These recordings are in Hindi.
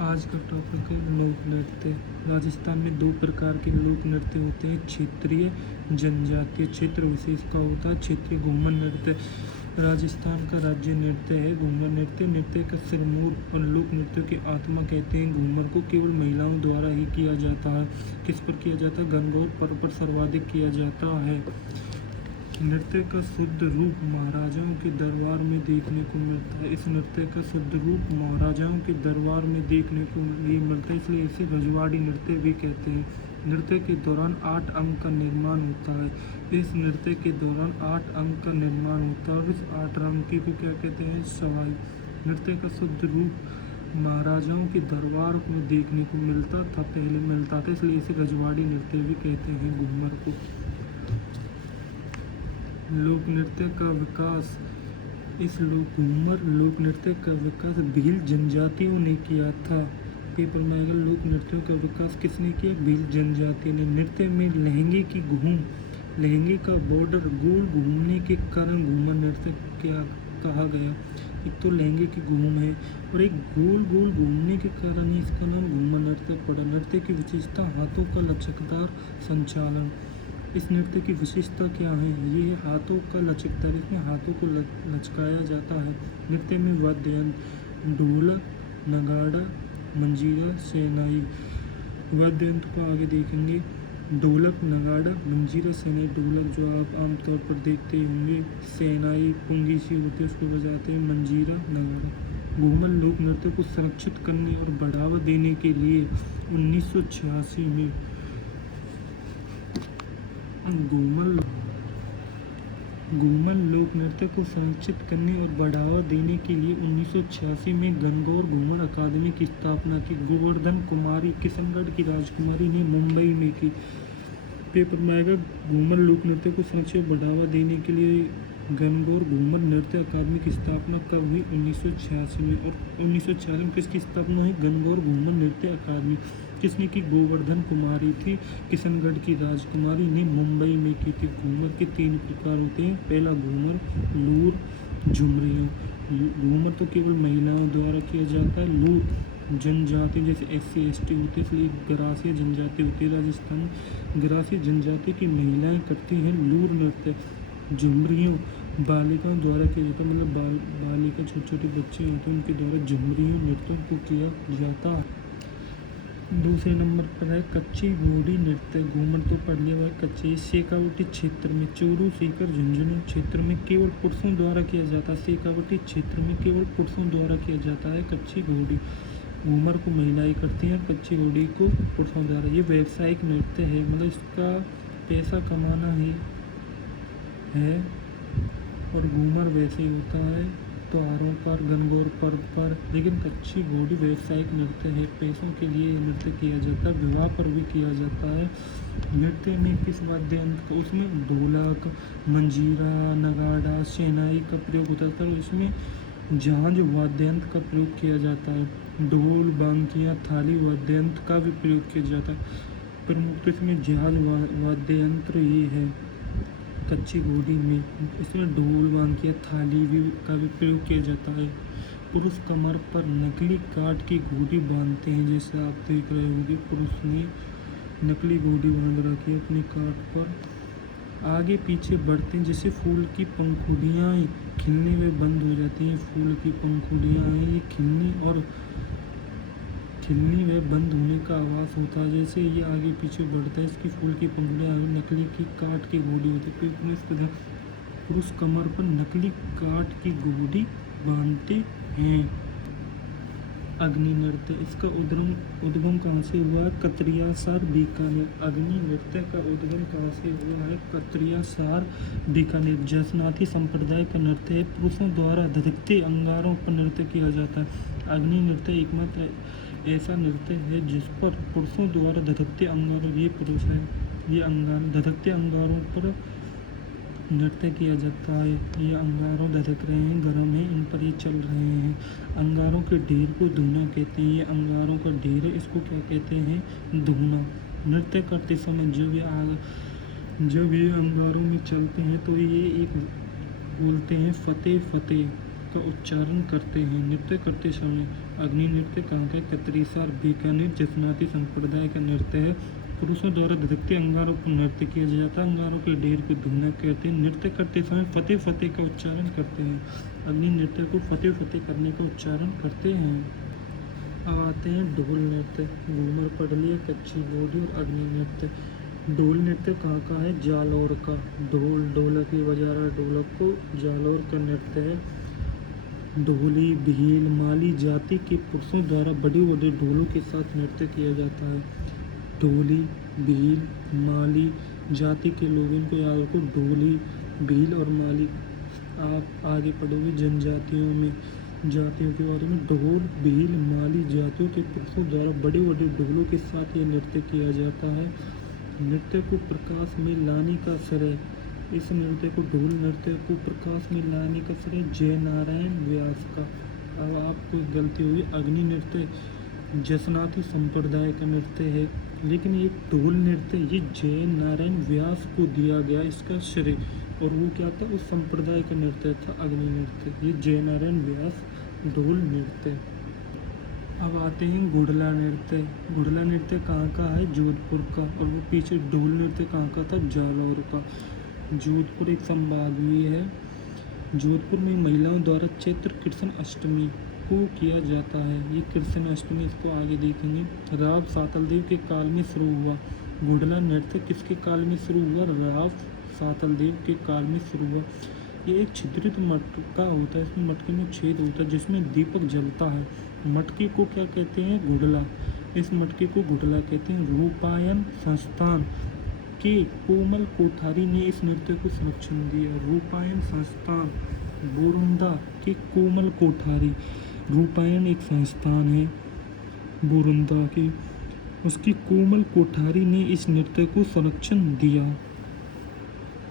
आज का टॉपिक है लोक नृत्य। राजस्थान में दो प्रकार के लोक नृत्य होते हैं, क्षेत्रीय जनजातीय। क्षेत्र विशेष का होता है क्षेत्रीय घूमर नृत्य। राजस्थान का राज्य नृत्य है घूमर नृत्य। नृत्य का सिरमौर और लोक नृत्य की आत्मा कहते हैं। घूमर को केवल महिलाओं द्वारा ही किया जाता है। किस पर किया जाता है? गणगौर पर्व पर सर्वाधिक किया जाता है। नृत्य का शुद्ध रूप महाराजाओं के दरबार में देखने को मिलता है। इस नृत्य का शुद्ध रूप महाराजाओं के दरबार में देखने को भी मिलता है, इसलिए इसे रजवाड़ी नृत्य भी कहते हैं। नृत्य के दौरान 8 अंग का निर्माण होता है। इस नृत्य के दौरान 8 अंग का निर्माण होता है और इस 8 अंग को क्या कहते हैं? सवाई। नृत्य का शुद्ध रूप महाराजाओं के दरबार में देखने को मिलता था, पहले मिलता था, इसलिए इसे रजवाड़ी नृत्य भी कहते हैं घूमर को। लोक नृत्य का विकास। घूमर लोक नृत्य का विकास भील जनजातियों ने किया था। पेपर में आएगा, लोक नृत्यों का विकास किसने किया? भील जनजाति ने। नृत्य में लहंगे का बॉर्डर गोल घूमने के कारण घूमर नृत्य क्या कहा गया? एक तो लहंगे की घूम है और एक गोल गोल घूमने के कारण ही इसका नाम घूमर नृत्य पड़ा। नृत्य की विशेषता हाथों का लचकदार संचालन। इस नृत्य की विशेषता क्या है? ये हाथों का लचकदार, इसमें हाथों को लचकाया जाता है। नृत्य में वाद्य यंत्र ढोलक, नगाड़ा, मंजीरा, शहनाई। वाद्य यंत्र को आगे देखेंगे। ढोलक, नगाड़ा, मंजीरा, शहनाई। ढोलक जो आप आमतौर पर देखते ही होंगे, शहनाई पुंगी सी होती है उसको बजाते हैं, मंजीरा, नगाड़ा। घूमर लोक नृत्य को संरक्षित करने और बढ़ावा देने के लिए 1986 में घूमर लोक नृत्य को संरक्षित करने और बढ़ावा देने के लिए 1986 में गणगौर घूमर अकादमी की स्थापना की। गोवर्धन कुमारी किशनगढ़ की राजकुमारी ने मुंबई में की। पेपर में आएगा, घूमर लोक नृत्य को संरक्षित और बढ़ावा देने के लिए गणगौर घूमर नृत्य अकादमी की स्थापना कब हुई? 1986 में। और 1986 में किसकी स्थापना हुई? गणगौर घूमर नृत्य अकादमी। किसने की? गोवर्धन कुमारी थी, किशनगढ़ की राजकुमारी ने मुंबई में की थी। घूमर के 3 प्रकार होते हैं। पहला घूमर, लूर, झुमरियाँ। घूमर तो केवल महिलाओं द्वारा किया जाता है। लूर जनजाति जैसे SC ST होते हैं, इसलिए गरासिया जनजाति होती है। राजस्थान गरासिया जनजाति की महिलाएं करती हैं लूर नृत्य। झुमरियों बालिकाओं द्वारा किया जाता है, मतलब बालिका छोटे छोटे बच्चे होते हैं उनके द्वारा झुमरियों नृत्यों को किया जाता है। दूसरे नंबर पर है कच्ची घोड़ी नृत्य। घूमर तो पढ़ लिया हुआ है। कच्ची शेखावटी क्षेत्र में, चूरू, सीकर, झुंझुनू क्षेत्र में केवल पुरुषों द्वारा किया जाता है। शेखावटी क्षेत्र में केवल पुरुषों द्वारा किया जाता है कच्ची घोड़ी। घूमर को महिलाएं करती हैं, कच्ची घोड़ी को पुरुषों द्वारा। ये व्यावसायिक नृत्य है, मतलब इसका पैसा कमाना ही है। और घूमर वैसे ही होता है त्योहारों पर, गणगौर पर्व पर। लेकिन कच्ची घोड़ी व्यावसायिक नृत्य है, पैसों के लिए नृत्य किया जाता है, विवाह पर भी किया जाता है। नृत्य में किस वाद्य यंत्र, उसमें ढोलक, मंजीरा, नगाड़ा, शहनाई का प्रयोग होता था। उसमें झांझ वाद्य यंत्र का प्रयोग किया जाता है। ढोल, बांकिया, थाली वाद्य यंत्र का भी प्रयोग किया जाता है। प्रमुख तो इसमें झांझ वाद्य यंत्र ही है कच्ची घोड़ी में। इसमें ढोल, बांकिया, थाली का भी प्रयोग किया जाता है। पुरुष कमर पर नकली काठ की घोड़ी बांधते हैं, जैसे आप देख रहे होंगे पुरुष ने नकली घोड़ी बांध रखी है अपने काठ पर। आगे पीछे बढ़ते हैं, जैसे फूल की पंखुड़ियाँ खिलने में बंद हो जाती हैं। फूल की पंखुड़ियाँ हैं, ये खिलने में बंद होने का आवाज़ होता है। जैसे ये आगे पीछे बढ़ता है, इसकी फूल की पंखुड़ियाँ नकली की काठ की घोड़ी होती है। पुरुष कमर पर नकली काठ की घोड़ी बांधते हैं। अग्नि नृत्य, इसका उद्गम कहाँ से हुआ है? कतरियासार, बीकानेर। अग्नि नृत्य का उद्गम कहाँ से हुआ है? कतरियासार, बीकानेर। जसनाथी संप्रदाय का नृत्य है। पुरुषों द्वारा धधकते अंगारों पर नृत्य किया जाता है। अग्नि नृत्य एकमात्र ऐसा नृत्य है जिस पर पुरुषों द्वारा धधकते अंगारों, ये पुरुष है, ये धधकते अंगारों पर नृत्य किया जाता है। ये अंगारों धधक रहे हैं, गर्म है, इन पर ये चल रहे हैं। अंगारों के ढेर को धूना कहते हैं। ये अंगारों का ढेर है, इसको क्या कहते हैं? धूना। नृत्य करते समय जब ये अंगारों में चलते हैं तो ये एक बोलते हैं फतेह फतेह। का उच्चारण करते हैं। नृत्य करते समय अग्नि नृत्य कांका कतरीसार बीकानेर जसनाती संप्रदाय का नृत्य है। पुरुषों द्वारा धधकते अंगारों पर नृत्य किया जाता है। अंगारों के ढेर को धुना कहते हैं। नृत्य करते समय फतेह फतेह का उच्चारण करते हैं। अग्नि नृत्य को फतेह फतेह करने का उच्चारण करते हैं। अब आते हैं ढोल नृत्य। घूमर पडली, कच्ची बोली और अग्नि नृत्य। ढोल नृत्य कहाँ का है? जालौर का। ढोल ढोलक ही बजा रहा ढोलक को, जालौर का नृत्य है। ढोली भील माली जाति के पुरुषों द्वारा बड़े बड़े ढोलों के साथ नृत्य किया जाता है। ढोली भील माली जाति के लोग, इनको याद रखो, ढोली भील और माली। आप आगे पढ़ोगे जनजातियों में, जातियों के बारे में। ढोल भील माली जातियों के पुरुषों द्वारा बड़े बड़े ढोलों के साथ ये नृत्य किया जाता है। नृत्य को प्रकाश में लाने का श्रेय, इस नृत्य को ढोल नृत्य को प्रकाश में लाने का श्रेय जय नारायण व्यास का। अब आपको गलती हुई, अग्नि नृत्य जसनाती संप्रदाय का नृत्य है, लेकिन ये ढोल नृत्य ये जय नारायण व्यास को दिया गया इसका श्रेय। और वो क्या था? उस संप्रदाय का नृत्य था अग्नि नृत्य। ये जय नारायण व्यास ढोल नृत्य। अब आते हैं घुड़ला नृत्य। घुड़ला नृत्य कहाँ का है? जोधपुर का। और वो पीछे ढोल नृत्य कहाँ का था? जालौर का। जोधपुर एक संभाग भी है। जोधपुर में महिलाओं द्वारा चैत्र कृष्ण अष्टमी को किया जाता है। ये कृष्ण अष्टमी, इसको आगे देखेंगे। राव सातल देव के काल में शुरू हुआ। घुड़ला नृत्य किसके काल में शुरू हुआ? राव सातल देव के काल में शुरू हुआ। ये एक छिद्रित मटका होता है, इसमें मटके में छेद होता है जिसमें दीपक जलता है। मटके को क्या कहते हैं? घुड़ला। इस मटके को घुड़ला कहते हैं। रूपायन संस्थान के कोमल कोठारी ने इस नृत्य को संरक्षण दिया। रूपायन संस्थान बोरुंदा के कोमल कोठारी, रूपायन एक संस्थान है बोरुंदा की, उसकी कोमल कोठारी ने इस नृत्य को संरक्षण दिया।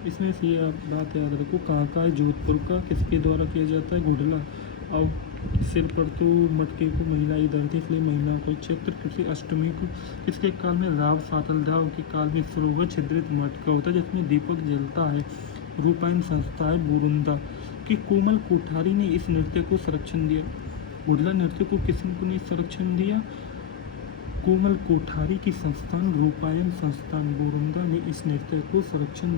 इसमें से ये बात याद रखो, कहाँ का है? जोधपुर का। किसके द्वारा किया जाता है? घुड़ला। और सिर पर तो मटके को महिला ही धरती, इसलिए महिला को। चैत्र कृषि अष्टमी को किसके काल में? राव सातल देव के काल में शुरू हुआ। छिद्रित मटका होता है जिसमें दीपक जलता है। रूपायन संस्था है बोरुंदा की कोमल कोठारी ने इस नृत्य को संरक्षण दिया। घुड़ला नृत्य को किसने संरक्षण दिया? कोमल कोठारी की संस्थान रूपायन संस्थान बोरुंदा ने इस नृत्य को संरक्षण।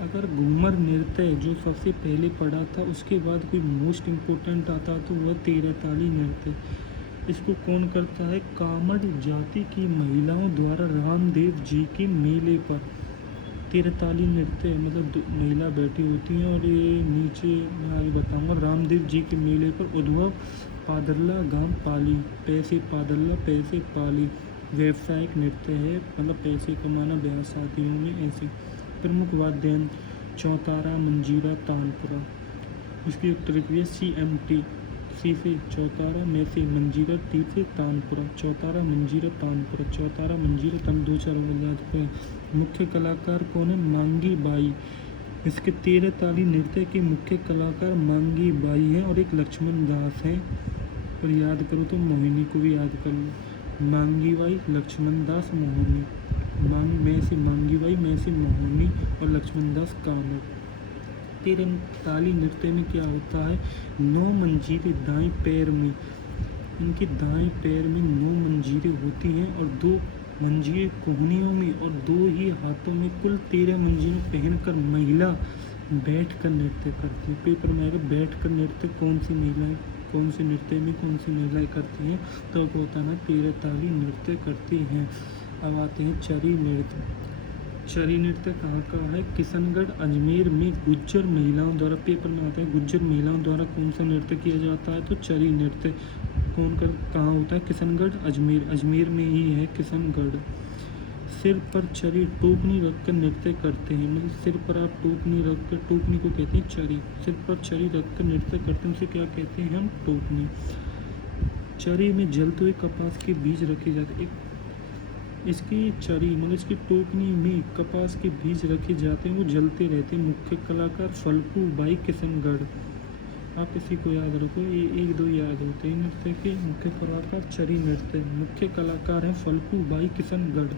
अगर घूमर नृत्य जो सबसे पहले पढ़ा था उसके बाद कोई मोस्ट इम्पोर्टेंट आता तो वह 13 ताली नृत्य। इसको कौन करता है? कामड़ जाति की महिलाओं द्वारा रामदेव जी के मेले पर 13 ताली नृत्य, मतलब महिला बैठी होती हैं और ये नीचे मैं आगे बताऊँगा। रामदेव जी के मेले पर उद्भव पादरला गांव पाली, पैसे पादरला पैसे पाली व्यावसायिक नृत्य है, मतलब पैसे कमाना ब्याह शादियों में। ऐसे प्रमुख वाद्य चौतारा मंजीरा तानपुरा। इसकी उत्तर क्रिया CMT। सी से चौतारा, में से मंजीरा, टी से तानपुरा। चौतारा मंजीरा तानपुरा, चौतारा मंजीरा तम 2-4 याद करें। मुख्य कलाकार कौन है? मांगी बाई। इसके 13 ताली नृत्य के मुख्य कलाकार मांगी बाई हैं और एक लक्ष्मण दास हैं। और याद करो तो मोहिनी को भी याद कर लो। मांगी बाई, लक्ष्मण दास, मोहिनी। में से मांगी बाई, में से मोहिनी और लक्ष्मण दास कामर। 13 ताली नृत्य में क्या होता है? 9 मंजीरें दाएं पैर में, इनके दाएं पैर में 9 मंजीरें होती हैं और 2 मंजीरें कोहनियों में और 2 ही हाथों में। कुल 13 मंजीरें पहनकर महिला बैठ कर नृत्य करती है। पेपर में आएगा बैठ कर नृत्य कौन सी महिलाएं, कौन से नृत्य में कौन सी महिलाएं करती हैं, तो होता ना 13 ताली नृत्य करती हैं। अब आते हैं चरी नृत्य। चरी नृत्य कहाँ का है? किशनगढ़ अजमेर में गुज्जर महिलाओं द्वारा, पेपर में आता है गुज्जर महिलाओं द्वारा कौन सा नृत्य किया जाता है? तो चरी नृत्य। कहाँ होता है? किशनगढ़ अजमेर, अजमेर में ही है किशनगढ़। सिर पर चरी टोपनी रखकर नृत्य करते हैं, मतलब सिर पर आप टोपनी रखकर, टोपनी को कहते हैं चरी। सिर पर चरी रखकर नृत्य करते हैं, उसे क्या कहते हैं हम? टोपनी। चरी में जलते हुए कपास के बीज रखे जाते हैं। इसकी चरी मतलब इसकी टोकनी में कपास के बीज रखे जाते हैं, वो जलते रहते हैं। मुख्य कलाकार फल्गू बाई किशनगढ़। आप इसी को याद रखो, ये 1-2 याद होते हैं नृत्य के। मुख्य कलाकार चरी नृत्य, मुख्य कलाकार हैं फल्गू बाई किशनगढ़।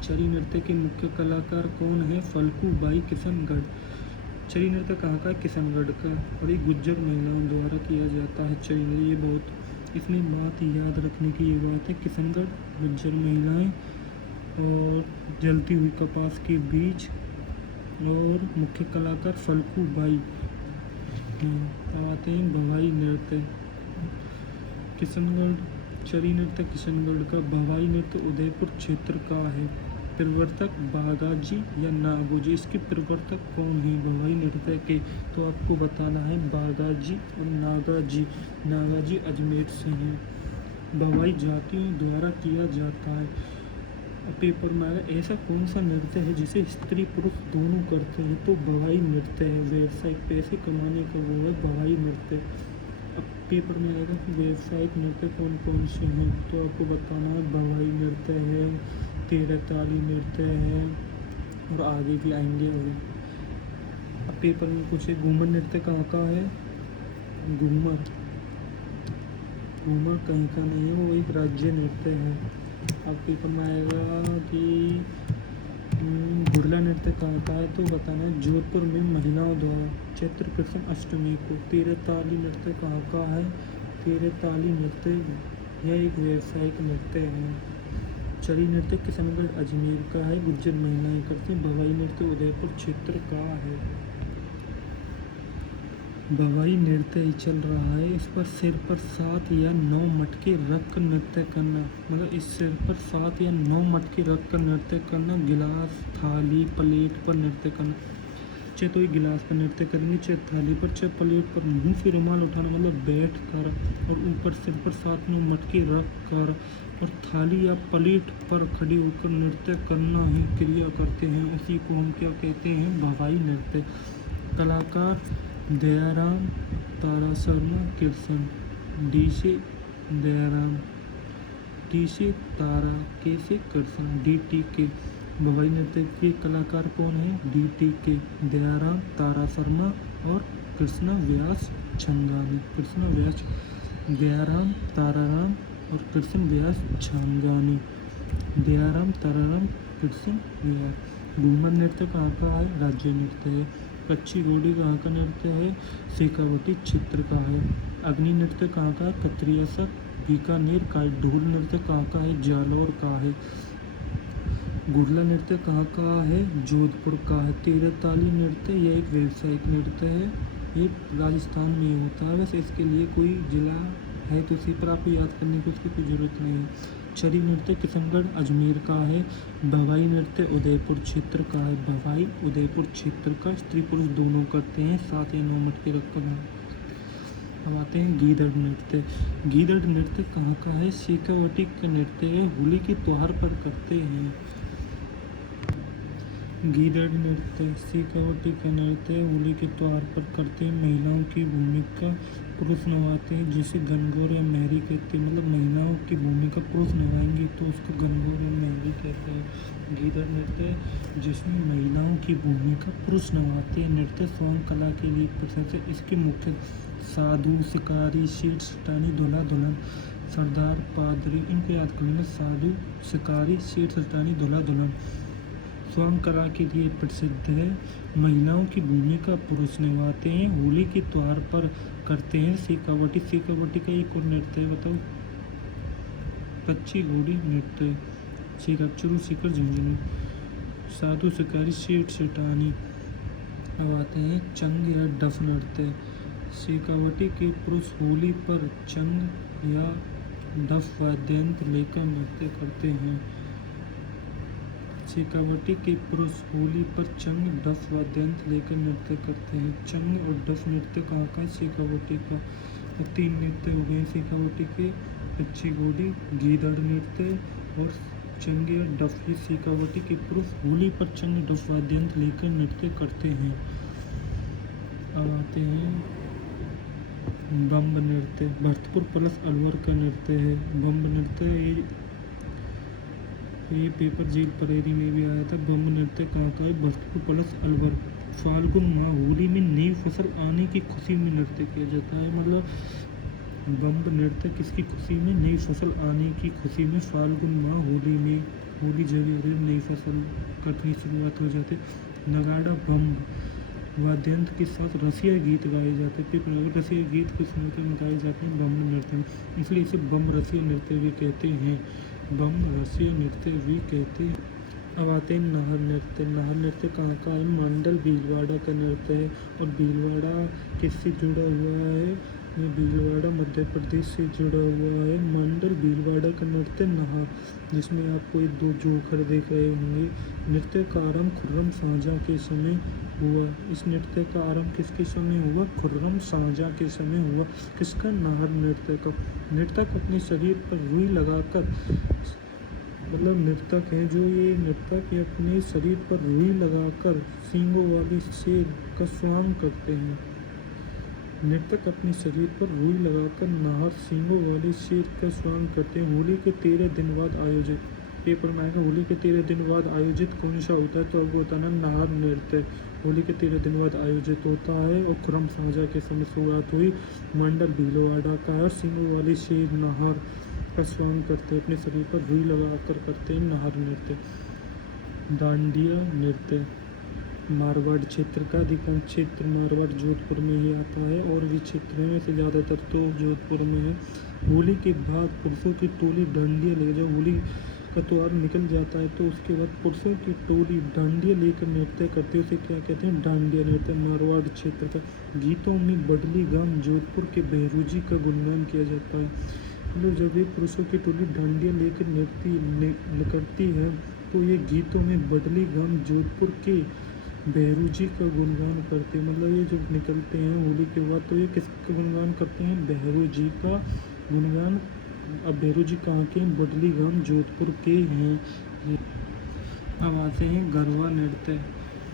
चरी नृत्य के मुख्य कलाकार कौन है? फल्गू बाई किशनगढ़। चरी नृत्य कहाँ का है? किशनगढ़ का। और ये गुज्जर महिलाओं द्वारा किया जाता है चरी नृत्य। ये बहुत इसमें बात याद रखने की ये बात है, किशनगढ़, गुज्जर महिलाएं और जलती हुई कपास के बीज और मुख्य कलाकार फल्कू बाई। आते हैं भवाई नृत्य। किशनगढ़ चरी नृत्य किशनगढ़ का। भवाई नृत्य उदयपुर क्षेत्र का है। प्रवर्तक बागाजी या नागोजी। इसके प्रवर्तक कौन है भवाई नृत्य के? तो आपको बताना है बागाजी और नागाजी। नागाजी अजमेर से हैं। भवाई जातियों द्वारा किया जाता है। पेपर में आएगा ऐसा कौन सा नृत्य है जिसे स्त्री पुरुष दोनों करते हैं? तो भवाई नृत्य है। व्यावसायिक पैसे कमाने का वो है भवाई नृत्य। अब पेपर में आएगा कि व्यावसायिक नृत्य कौन कौन से हैं, तो आपको बताना है भवाई नृत्य है, तेरह ताली नृत्य है और आगे भी आएंगे। और अब पेपर में पूछे घूमर नृत्य कहाँ का है? घूमर घूमर कहीं का नहीं है, वो एक राज्य नृत्य है। अब पेपर में आएगा कि घुड़ला नृत्य कहाँ का है? तो बताना है जोधपुर में महिलाओं द्वारा चैत्र कृष्ण अष्टमी को। तेरह ताली नृत्य कहाँ का है? तेरह ताली नृत्य यह एक व्यावसायिक नृत्य है। चरी नृत्य किशनगढ़ अजमेर का है, गुज्जर महिलाएं करती हैं। भवाई नृत्य उदयपुर क्षेत्र का है। भवाई नृत्य ही चल रहा है। इस पर सिर पर 7 या 9 मटके रख कर नृत्य करना, मतलब इस सिर पर 7 या 9 मटके रख कर नृत्य करना। गिलास, थाली, प्लेट पर नृत्य करना। चाहे तो ये गिलास पर नृत्य करेंगे, चाहे थाली पर, चाहे प्लेट पर। मुंह से रुमाल उठाना मतलब बैठ कर और ऊपर सिर पर 7-9 मटके रख कर और थाली या प्लेट पर खड़ी होकर नृत्य करना ही क्रिया करते हैं। उसी को हम क्या कहते हैं? भवाई नृत्य। कलाकार दयाराम, तारा शर्मा, कृष्ण। डी से दयाराम, टी से तारा, के से कृष्ण, डी टी के। भवाई नृत्य के कलाकार कौन है? डी टी के, दयाराम, तारा शर्मा और कृष्ण व्यास छंगानी। कृष्ण व्यास, दयाराम, ताराराम और कृष्ण व्यास छंगानी। दयाराम, ताराराम, कृष्ण व्यास। घूमर नृत्य कहाँ का है? राज्य नृत्य है। कच्ची घोड़ी कहाँ का नृत्य है? शेखावटी क्षेत्र का है। अग्नि नृत्य कहाँ का है? कतरियासर, बीकानेर का है। ढोल नृत्य कहाँ का है? जालौर का है। गुड़ला नृत्य कहाँ का है? जोधपुर का है। तेरह ताली नृत्य यह एक व्यावसायिक नृत्य है, ये राजस्थान में होता है। वैसे इसके लिए कोई जिला है तो इसी पर आपको याद करने की उसकी कोई ज़रूरत नहीं है। चरी नृत्य किशनगढ़ अजमेर का है। भवाई नृत्य उदयपुर क्षेत्र का है। भवाई उदयपुर क्षेत्र का। स्त्री पुरुष दोनों करते हैं, 7 या 9 मटके रखकर। अब आते हैं गीदड़ नृत्य। गीदड़ नृत्य कहाँ का है? शेखावटी का नृत्य है, होली के त्योहार पर करते हैं। गीदड़ नृत्य शेखावटी का नृत्य होली के त्योहार पर करते हैं। महिलाओं की भूमिका पुरुष निभाते हैं, जिसे गणगौर या मेहरी कहते हैं। मतलब महिलाओं की भूमिका पुरुष निभाएंगे तो उसको गणगौर या मेहरी कहते हैं। गीदड़ नृत्य जिसमें महिलाओं की भूमिका पुरुष निभाते हैं। नृत्य स्वयं कला के लिए प्रसिद्ध है। इसके मुख्य साधु, शिकारी, सेठ, सटानी, दूल्हा दुल्हन, सरदार, पादरी, इनको याद कर लेना। साधु, शिकारी, सेठ, सटानी, दूल्हा दुल्हन स्वयं कला के लिए प्रसिद्ध है। महिलाओं की भूमिका पुरुष निभाते हैं, होली के त्योहार पर करते हैं। शेखावटी, शेखावटी का एक और नृत्य है, बताओ। कच्ची घोड़ी नृत्य, चुरू सीकर झुंझुनू, साधु, शिकारी, सेठ, सटानी। अब आते हैं चंग या डफ नृत्य। शेखावटी के पुरुष होली पर चंग या डफ वाद्ययंत्र लेकर नृत्य करते हैं। शेखावटी के पुरुष होली पर चंग, डफ वाद्ययंत्र लेकर नृत्य करते हैं। चंग और डफ नृत्य कहाँ का? शेखावटी का। तो 3 नृत्य हो गए शेखावटी के, कच्ची घोड़ी, गीदड़ नृत्य और चंग या डफ। ये शेखावटी के पुरुष होली पर चंग, डफ वाद्ययंत्र लेकर नृत्य करते हैं। अब आते हैं बम्ब नृत्य। भरतपुर प्लस अलवर का नृत्य है। बम्ब नृत्य ये पेपर जेल परेरी में भी आया था। बम्ब नृत्य कहाँ का है? भरतपुर प्लस अलवर। फाल्गुन माह होली में नई फसल आने की खुशी में नृत्य किया जाता है। मतलब बम्ब नृत्य किसकी खुशी में? नई फसल आने की खुशी में। फाल्गुन माह होली में, होली जब नई फसल कटनी शुरुआत हो जाती। नगाड़ा बम्ब वाद्यंत्र के साथ रसीय गीत गाए जाते हैं। फिर रसीय गीत किस नृत्य में गाए जाते हैं? बम नृत्य में, इसलिए इसे बम रसीय नृत्य भी कहते हैं। बम रसीय नृत्य भी कहते हैं। अब आते हैं नाहर नृत्य। नाहर नृत्य कहाँ का है? मंडल भीलवाड़ा का नृत्य है। और भीलवाड़ा किससे जुड़ा हुआ है? ये भीलवाड़ा मध्य प्रदेश से जुड़ा हुआ है। मंडल भीलवाड़ा का नृत्य नाहर, जिसमें आपको एक दो जोकर देख रहे होंगे। नृत्य का आरंभ खुर्रम शाहजहाँ के समय हुआ। इस नृत्य का आरंभ किसके समय हुआ? खुर्रम शाहजहाँ के समय हुआ। किसका? नाहर नृत्य का। नृतक अपने शरीर पर रुई लगाकर, मतलब नृतक हैं जो ये नृतक ये अपने शरीर पर रुई लगाकर सींगों वाली शेर का स्वांग करते हैं। नृतक अपने शरीर पर रुई लगाकर नाहर सींगों वाले शेर का स्वांग करते हैं। होली के 13 दिन बाद आयोजित, पेपर में आएगा, होली के 13 दिन बाद आयोजित कौन सा होता है? तो आपको बताना नाहर नृत्य होली के 13 दिन बाद आयोजित होता है। और खुर्रम शाहजहाँ के समय शुरुआत हुई। मंडल भीलवाड़ा का है। सींगों वाले शेर नाहर का स्वांग करते हैं, अपने शरीर पर रुई लगा कर करते हैं नाहर नृत्य। डांडिया नृत्य मारवाड़ क्षेत्र का, अधिकांश क्षेत्र मारवाड़ जोधपुर में ही आता है, और भी क्षेत्रों में से ज़्यादातर तो जोधपुर में है। होली के बाद पुरुषों की टोली डांडिया ले, जब होली का त्यौहार निकल जाता है तो उसके बाद पुरुषों की टोली डांडिया लेकर नृत्य करते हैं। उसे क्या कहते हैं? डांडिया नृत्य। मारवाड़ क्षेत्र का। गीतों में बडली गांव जोधपुर के बहरूजी का गुणगान किया जाता है। मतलब जब ये पुरुषों की टोली डांडिया लेकर निकलती है तो ये गीतों में बडली गांव जोधपुर के बहरूजी का गुणगान करते हैं। मतलब ये जब निकलते हैं होली के बाद तो ये किसका गुणगान करते हैं? बहरूजी का गुणगान। अब बहरूजी कहाँ के हैं? बडली गांव जोधपुर के हैं। अब आते हैं गरबा नृत्य।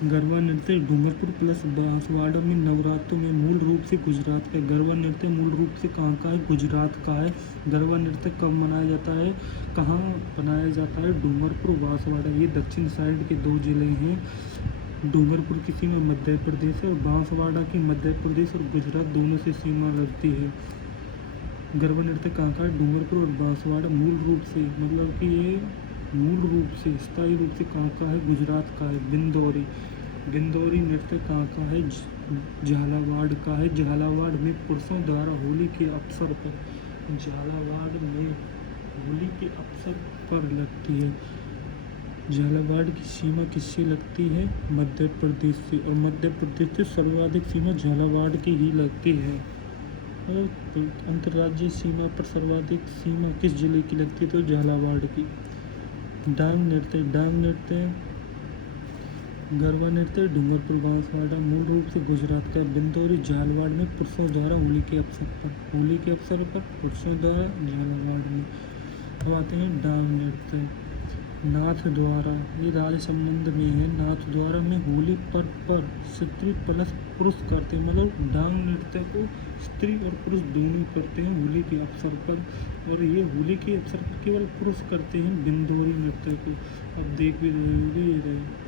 गरबा नृत्य डूंगरपुर प्लस बांसवाड़ा में नवरात्रों में मूल रूप से गुजरात का। गरबा नृत्य मूल रूप से कहाँ का है? गुजरात का है। गरबा नृत्य कब मनाया जाता है? कहाँ मनाया जाता है? डूंगरपुर बांसवाड़ा। ये दक्षिण साइड के दो जिले हैं। डूंगरपुर की सीमा मध्य प्रदेश है और बांसवाड़ा की मध्य प्रदेश और गुजरात दोनों से सीमा लगती है। गरबा नृत्य कहाँ का है? डूंगरपुर और बांसवाड़ा। मूल रूप से, मतलब कि ये मूल रूप से स्थायी रूप से कहाँ का है? गुजरात का है। बिंदौरी। बिंदौरी नृत्य कहाँ का है? झालावाड़ का है। झालावाड़ में पुरुषों द्वारा होली के अवसर पर, झालावाड़ में होली के अवसर पर लगती है। झालावाड़ की सीमा किससे लगती है? मध्य प्रदेश से। और मध्य प्रदेश से सर्वाधिक सीमा झालावाड़ की ही लगती है। और अंतर्राज्यीय सीमा पर सर्वाधिक सीमा किस जिले की लगती है? तो झालावाड़ की। डांग नृत्य। डांग नृत्य गरबा नृत्य डूंगरपुर बांसवाड़ा मूल रूप से गुजरात का। बिंदौरी झालावाड़ में पुरुषों द्वारा होली के अवसर पर, होली के अवसर पर पुरुषों द्वारा झालावाड़ में। अब आते हैं डांग नृत्य। नाथ द्वारा, ये राज्य संबंध में है। नाथ द्वारा में होली पर्व पर स्त्री प्लस पुरुष करते हैं। मतलब डांग नृत्य को स्त्री और पुरुष दोनों करते हैं होली के अवसर पर। और ये होली के अवसर पर केवल पुरुष करते हैं बिंदौरी नृत्य को। अब देख भी रहे होंगे, ये रहे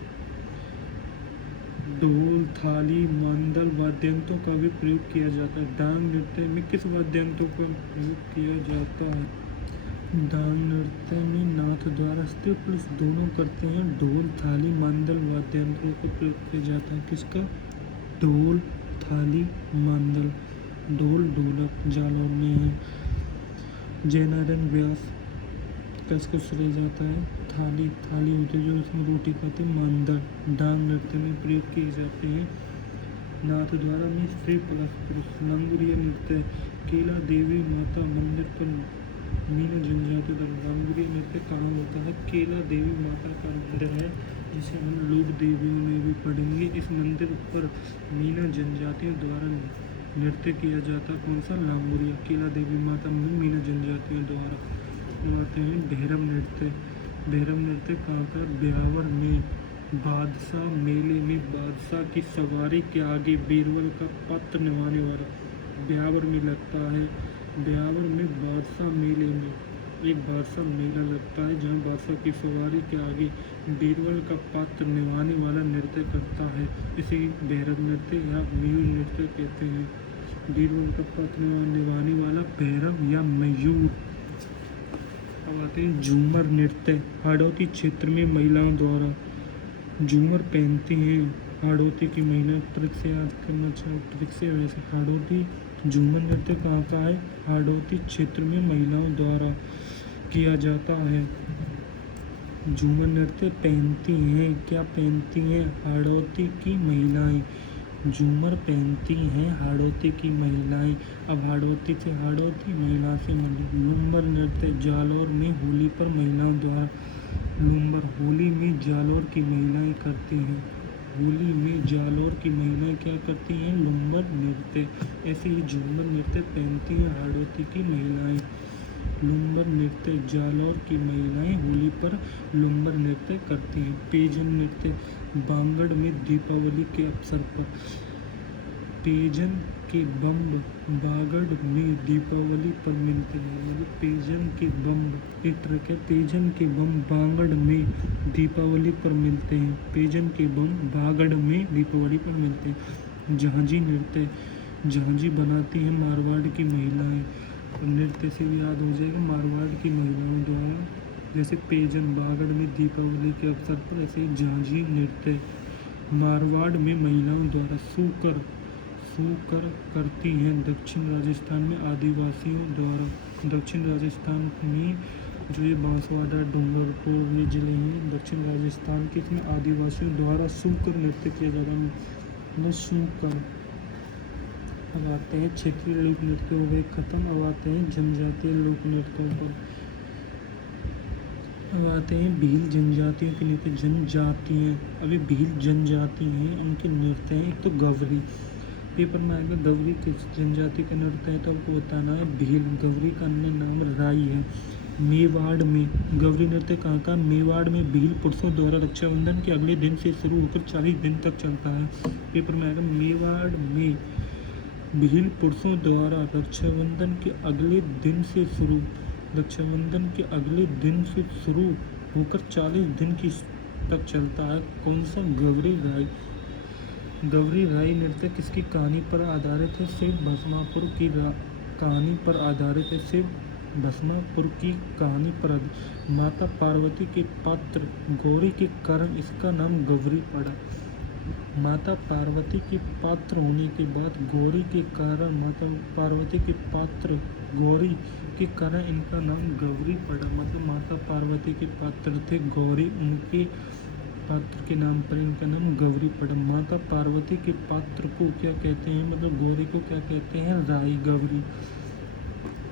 ढोल, थाली, मांदल वाद्यंत्रों का भी प्रयोग किया जाता है। डांग नृत्य में किस वाद्यंत्रों का प्रयोग किया जाता है? डांग नृत्य में नाथ द्वारा स्त्री पुरुष दोनों करते हैं। ढोल, थाली, मांदल वाद्यंत्रों का प्रयोग किया जाता है। किसका? ढोल, थाली, मांदल। ढोल ढोलक जालौर में है। जयनारायण व्यास का इसको श्रेय जाता है। थाली, थाली होती है जो इसमें रोटी खाते हैं। मांदल डांग नृत्य में प्रयोग किए जाते हैं। नाथ द्वारा में स्त्री प्लस पुरुष। लंगूरिया नृत्य केला देवी माता मंदिर पर मीना जनजाति द्वारा। लंगूरिया नृत्य कहाँ होता है? केला देवी माता का मंदिर है, जिसे हम लोक देवियों में भी पढ़ेंगे। इस मंदिर पर मीना जनजातियों द्वारा नृत्य किया जाता है। कौन सा? लंगूरिया। केला देवी माता मंदिर मीना जनजातियों द्वारा। आते हैं भैरव नृत्य। भैरव नृत्य कहाँ का? ब्यावर में बादशाह मेले में बादशाह की सवारी के आगे बीरबल का पत्र निभाने वाला ब्यावर में लगता है। ब्यावर में बादशाह मेले में एक बादशाह मेला लगता है जहाँ बादशाह की सवारी के आगे बीरबल का पात्र निभाने वाला नृत्य करता है। इसे भैरव नृत्य या मयूर नृत्य कहते हैं। बीरबल का पात्र निभाने वाला भैरव या मयूर। अब आते हैं झूमर नृत्य। हाड़ौती क्षेत्र में महिलाओं द्वारा झूमर पहनती हैं हाड़ौती की महिला, ट्रिक से याद करना चाहो ट्रिक से वैसे। हाड़ौती झूमर नृत्य कहाँ का है? हाड़ौती क्षेत्र में महिलाओं द्वारा किया जाता है। झूमर नृत्य पहनती हैं, क्या पहनती हैं? हाड़ौती की महिलाएं झूमर पहनती हैं, हाड़ौती की महिलाएं। अब हाड़ौती से हाड़ौती, महिला से मंडी। लूम्बर नृत्य जालौर में होली पर महिलाओं द्वारा। लूम्बर होली में जालौर की महिलाएं करती हैं। होली में जालौर की महिलाएं क्या करती हैं? लूम्बर नृत्य। ऐसे ही झूमर नृत्य पहनती हैं हाड़ौती की महिलाएं। लूम्बर नृत्य जालौर की महिलाएं होली पर लूम्बर नृत्य करती हैं। पेजन नृत्य बांगड़ में दीपावली के अवसर पर। पेजन के बम्ब बागड़ में दीपावली पर मिलते हैं। मतलब पेजन के बम्ब एक ट्रक है। पेजन के बम बागड़ में दीपावली पर मिलते हैं। पेजन के बम बागड़ में दीपावली पर मिलते हैं। झांझी नृत्य झांझी बनाती हैं मारवाड़ की महिलाएं। नृत्य से भी याद हो जाएगा मारवाड़ की महिलाओं द्वारा। जैसे पेजन बागड़ में दीपावली के अवसर पर, ऐसे ही झांझी नृत्य मारवाड़ में महिलाओं द्वारा सूकर करती हैं। दक्षिण राजस्थान में आदिवासियों द्वारा। दक्षिण राजस्थान में जो ये बांसवाड़ा डूंगरपुर ये जिले हैं दक्षिण राजस्थान के, इसमें आदिवासियों द्वारा सूकर नृत्य किया जाता है। मतलब सूकर। अब आते हैं क्षेत्रीय लोक नृत्य हो गए खत्म। अब आते हैं जनजातीय लोक नृत्यों पर। अब आते हैं भील जनजातियों के नृत्य। जनजातियाँ अभी भील जनजाति हैं, उनके नृत्य हैं। एक तो गवरी, पेपर में आएगा गवरी किस जनजाति का नृत्य है, तो आपको बताना है भील। गवरी का अन्य नाम राई है। मेवाड़ में गवरी नृत्य कहाँ का? मेवाड़ में भील पुरुषों द्वारा रक्षाबंधन के अगले दिन से शुरू होकर 40 दिन तक चलता है। पेपर में आएगा मेवाड़ में भील पुरुषों द्वारा रक्षाबंधन के अगले दिन से शुरू होकर 40 दिन की तक चलता है। कौन सा? गवरी राई। गवरी राई नृत्य किसकी कहानी पर आधारित है? शिव भस्मापुर की कहानी पर आधारित है। शिव भस्मापुर की कहानी पर माता पार्वती के पात्र गौरी के कारण इसका नाम गवरी पड़ा। माता पार्वती के पात्र होने के बाद गौरी के कारण, माता पार्वती के पात्र गौरी के कारण इनका नाम गवरी पड़ा। मतलब माता पार्वती के पात्र थे गौरी, उनके पात्र के नाम पर इनका नाम गवरी पड़ा। माता पार्वती के पात्र को क्या कहते हैं? मतलब गौरी को क्या कहते हैं? राई। गवरी।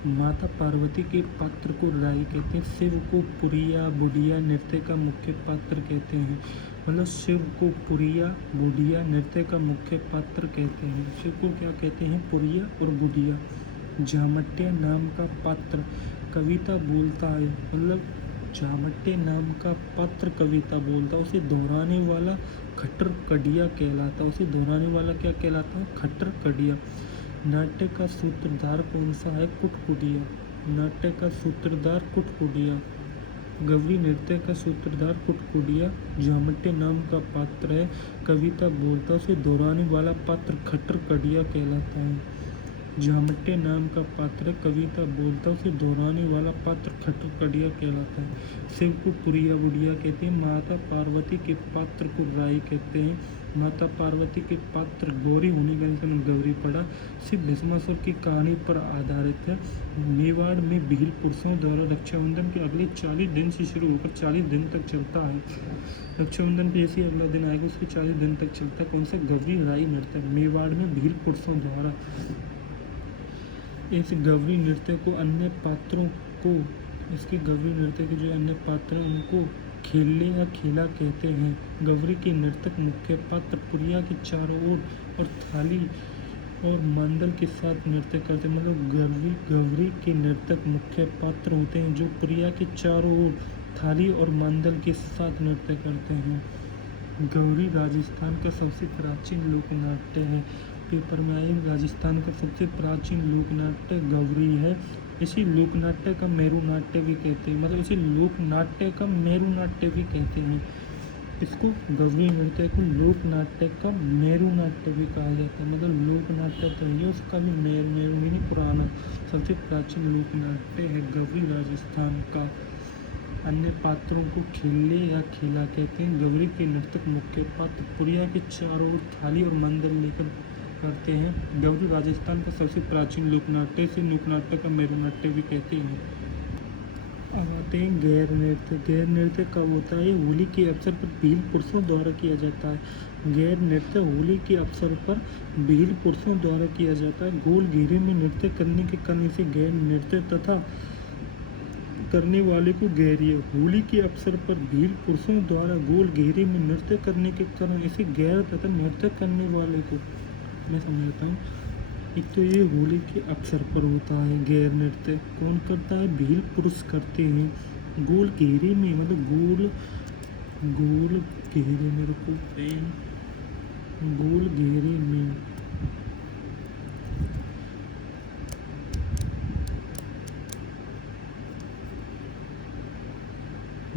माता पार्वती के पात्र को राई कहते हैं। शिव को पुरिया बुढ़िया नृत्य का मुख्य पात्र कहते हैं। मतलब शिव को पुरिया बुढ़िया नृत्य का मुख्य पात्र कहते हैं। शिव को क्या कहते हैं? पुरिया और बुढ़िया। झामट्या नाम का पात्र कविता बोलता है। मतलब झामट्टे नाम का पात्र कविता बोलता, उसे दोहराने वाला खट्टर कड़िया कहलाता। उसे दोहराने वाला क्या कहलाता? खट्टर कड़िया। नाट्य का सूत्रधार कौन सा है? कुटकुटिया। नाट्य का सूत्रधार कुटकुटिया। गवरी नृत्य का सूत्रधार कुटकुटिया। झामट्टे नाम का पात्र है, कविता बोलता, उसे दोहराने वाला पात्र खट्टर कड़िया कहलाता है। झामट्टे नाम का पात्र कविता बोलता, उसे दोहराने वाला पात्र खट्टर कड़िया कहलाता है। शिव को पुरिया बुढ़िया कहते हैं। माता पार्वती के पात्र को राई कहते हैं। माता पार्वती के पात्र गौरी होने का इनका नाम गवरी पड़ा। शिव भस्मासुर की कहानी पर आधारित है। मेवाड़ में भील पुरुषों द्वारा रक्षाबंधन के अगले 40 दिन से शुरू होकर 40 दिन तक चलता है। रक्षाबंधन के जैसे अगला दिन आएगा उसके 40 दिन तक चलता है। कौन सा? गवरी राई नृत्य। मेवाड़ में भील पुरुषों द्वारा। इस गवरी नृत्य को अन्य पात्रों को, इसके गवरी नृत्य के जो अन्य पात्र हैं उनको खेले या खेला कहते हैं। गवरी के नर्तक मुख्य पात्र पुरिया के चारों ओर और थाली और मंडल के साथ नृत्य करते हैं। मतलब गवरी के नर्तक मुख्य पात्र होते हैं जो पुरिया के चारों ओर थाली और मंडल के साथ नृत्य करते हैं। गौरी राजस्थान का सबसे प्राचीन लोकनाट्य है। पेपर में आए राजस्थान का सबसे प्राचीन लोकनाट्य गौरी है। इसी लोकनाट्य का मेरू नाट्य भी कहते हैं। मतलब इसी लोकनाट्य का मेरू नाट्य भी कहते हैं। इसको गौरी नृत्य को लोकनाट्य का मेरू नाट्य भी कहा जाता है। मतलब लोकनाट्य तो है, उसका भी मेरू नहीं पुराना सबसे प्राचीन लोकनाट्य है गौरी राजस्थान का। अन्य पात्रों को खिल्ले या खिला कहते हैं। गौरी के नर्तक मुख्य पात्र पुरिया के चारों ओर थाली और मंदिर लेकर करते हैं। गौरी राजस्थान का सबसे प्राचीन लोकनाट्य से लोकनाट्य का मेरू नाट्य भी कहते हैं। अब आते हैं गैर नृत्य। गैर नृत्य कब होता है? होली के अवसर पर भील पुरुषों द्वारा किया जाता है। गैर नृत्य होली के अवसर पर भील पुरुषों द्वारा किया जाता है। गोल घेरे में नृत्य करने के कारण इसे गैर नृत्य तथा करने वाले को गैरीय। होली के अवसर पर भील पुरुषों द्वारा गोल घेरे में नृत्य करने के कारण इसे गैर तथा नृत्य करने वाले को, मैं समझाता हूँ। एक तो ये होली के अवसर पर होता है गैर नृत्य, कौन करता है? भील पुरुष करते हैं। गोल घेरे में मतलब गोल घेरे में, रुको पेन, गोल घेरे में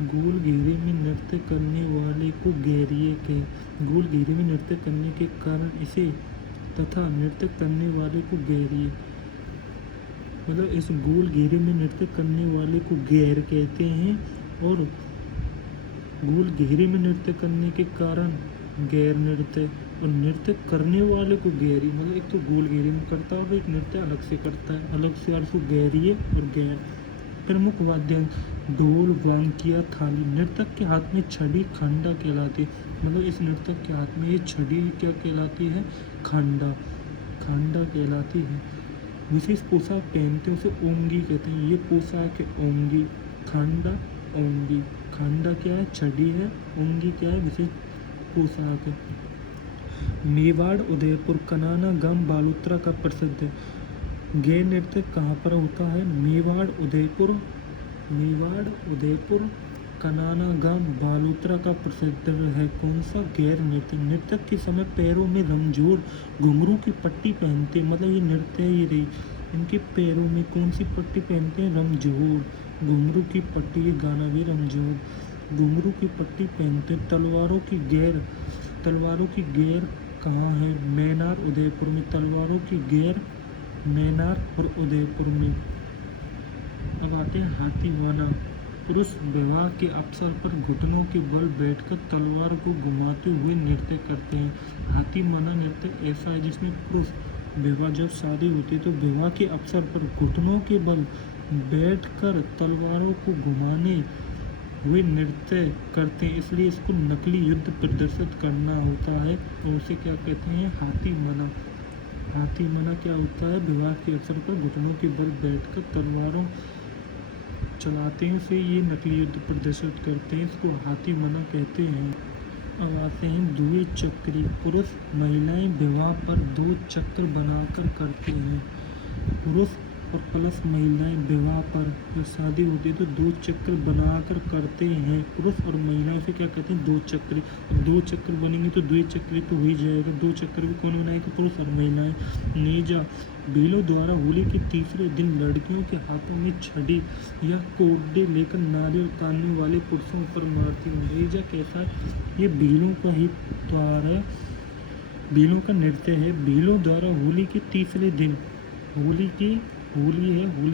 गोल घेरे में नृत्य करने वाले को गैरीय के। गोल घेरे में नृत्य करने के कारण इसे तथा नृत्य करने वाले को गैरीय, मतलब इस गोल घेरे में नृत्य करने वाले को गैर कहते हैं और गोल घेरे में नृत्य करने के कारण गैर नृत्य, और नृत्य करने वाले को गैरी, मतलब एक तो गोल घेरे में करता है और एक नृत्य अलग से करता है, अलग से अर्थ गैरीय और गैर। प्रमुख वाद्य ढोल, वांकिया, थाली। नृतक के हाथ में छड़ी खंडा कहलाती है, मतलब इस नृतक के हाथ में ये छड़ी क्या कहलाती है? खंडा कहलाती है। विशेष पोशाक पहनते हैं उसे ओंगी कहते हैं। ये पोशाक है ओंगी, खंडा ओंगी। खंडा क्या है? छड़ी है। ओंगी क्या है? विशेष पोशाक है। मेवाड़, उदयपुर, कनाना, गांव बालोतरा का प्रसिद्ध है। गैर नृत्य कहाँ पर होता है? मेवाड़, उदयपुर, कनाना, गांव बालोतरा का प्रसिद्ध है। कौन सा? गैर नृत्य। नृत्यक के समय पैरों में रमजोर घुंघरू की पट्टी पहनते, मतलब ये नृत्य ही रही। इनके पैरों में कौन सी पट्टी पहनते हैं? रमजोर घुंघरू की पट्टी। ये गाना भी रमजोर घुंघरू की पट्टी पहनते। तलवारों की गैर कहाँ है? मैनार, उदयपुर में। तलवारों की गैर मैनार और उदयपुर में। अब आते हैं हाथी माना। पुरुष विवाह के अवसर पर घुटनों के बल बैठकर तलवार को घुमाते हुए नृत्य करते हैं। हाथी माना नृत्य ऐसा है जिसमें पुरुष विवाह, जब शादी होती है तो विवाह के अवसर पर घुटनों के बल बैठकर तलवारों को घुमाने हुए नृत्य करते हैं, इसलिए इसको नकली युद्ध प्रदर्शित करना होता है और उसे क्या कहते हैं? हाथी माना। हाथी मना क्या होता है? विवाह के अवसर पर घुटनों के बल बैठकर तलवारों चलाते हैं, उसे ये नकली युद्ध प्रदर्शित करते हैं, इसको हाथी मना कहते हैं। अब आते हैं द्वि चक्री। पुरुष महिलाएं विवाह पर 2 चक्र बनाकर करते हैं। पुरुष और प्लस महिलाएं विवाह पर जब शादी होती है तो 2 चक्र बनाकर करते हैं। पुरुष और महिलाओं से क्या कहते हैं? 2 चक्री। अब 2 चक्र बनेंगे तो द्विचक्री तो हो ही जाएगा। 2 चक्र भी कौन बनाएगा? पुरुष और महिलाएं। नेजा, भीलों द्वारा होली के तीसरे दिन लड़कियों के हाथों में छड़ी या कोडे लेकर नारियल उतारने वाले पुरुषों पर मारती हैं। नेजा कैसा है? ये भीलों का ही त्योहार है, भीलों का नृत्य है। भीलों द्वारा होली के तीसरे दिन, होली